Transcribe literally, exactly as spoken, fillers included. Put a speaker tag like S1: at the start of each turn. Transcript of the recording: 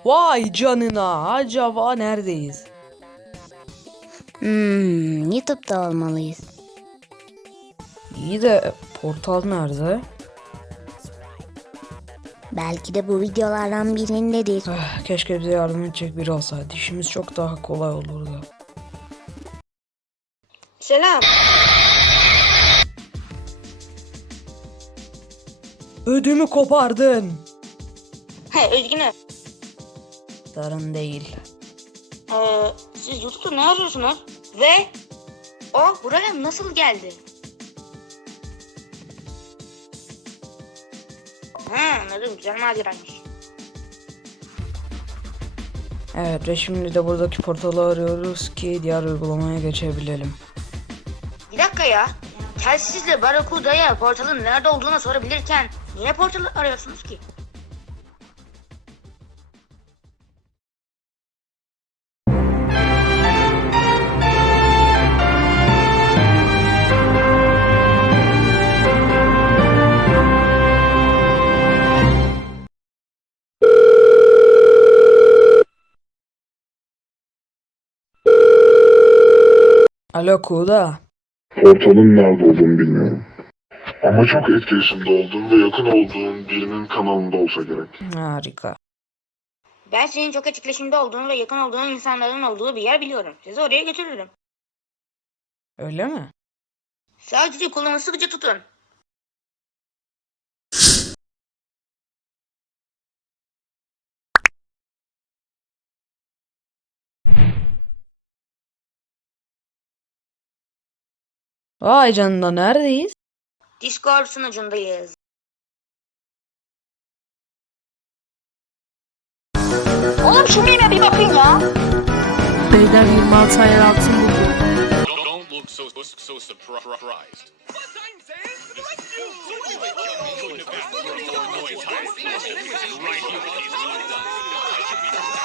S1: Vay canına, acaba neredeyiz?
S2: Hmm, YouTube'da olmalıyız.
S1: İyi de portal nerede?
S2: Belki de bu videolardan birindedir.
S1: Eh, keşke bize yardım edecek biri olsaydı. İşimiz çok daha kolay olurdu.
S3: Selam.
S1: Ödümü kopardın.
S3: He, üzgünüm.
S1: Darın değil.
S3: Ee, siz YouTube'da ne arıyorsunuz? Ve o buraya nasıl geldi? Ha, anladım. Güzel maceraymış.
S1: Evet ve şimdi de buradaki portalı arıyoruz ki diğer uygulamaya geçebilelim.
S3: Bir dakika ya. Telsizle Barakuda'ya portalın nerede olduğunu sorabilirken niye portalı arıyorsunuz ki?
S1: Alo Kuda.
S4: Portalın nerede olduğunu bilmiyorum. Ama çok etkileşimde olduğum ve yakın olduğum birinin kanalında olsa gerek.
S1: Harika.
S3: Ben senin çok etkileşimde olduğun ve yakın olduğun insanların olduğu bir yer biliyorum. Sizi oraya götürürüm.
S1: Öyle mi?
S3: Sadece kolumu sıkıca tutun.
S1: Vay canına, neredeyiz?
S3: Discord sunucundayız. Oğlum şu meme bir bakın ya.
S5: Beyler yirmi altı ay altın buldu.
S6: Don't, don't look so so, so surprised. Right here.